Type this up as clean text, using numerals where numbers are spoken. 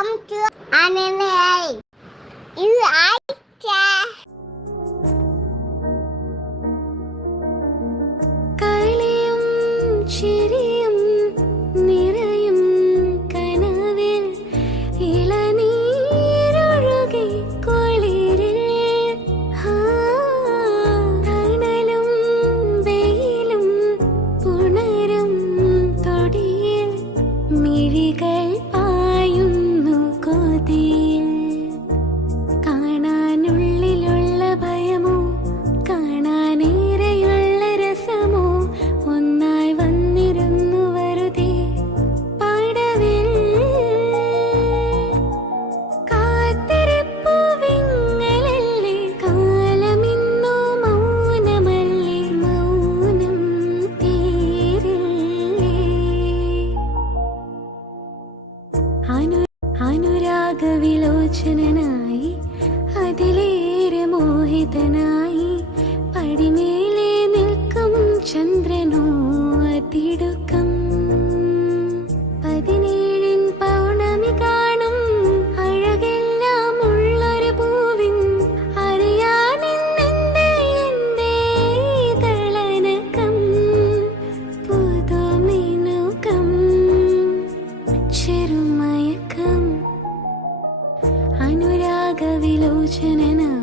Welcome to Anime. You Aisha. കളിയും ചിരിയും നിറയും കനവിൽ ഇളനീരൊഴുകി കുളിരിൽ തണലും വെയിലും പുണരും തൊടിയിൽ മിഴികൾ പായുന്നു കൊതിയിൽ കാണാനുള്ളിലുള്ള ഭയമോ കാണാനേറെയുള്ള രസമോ ഒന്നായി വന്നിരുന്നു വെറുതെ പടവിൽ കാത്തിരിപ്പു വിങ്ങലല്ലേ കാലമിന്നു മൗനമല്ലേ മൗനം തീരില്ലേ അനുരാഗവിലോചനായി അതിലേറെ മോഹിതനായി പടിമേലെ നിൽക്കും ചന്ദ്രനോ അതിടുക്കം 17 പൗർണമി കാണും അഴകെല്ലാം ഉള്ളൊരു പൂവിൻ അറിയാനെന്നെന്റെ തളനകം പുതുമിനുകം ചെറുമയക്കം അനുരാഗവിലോചനായി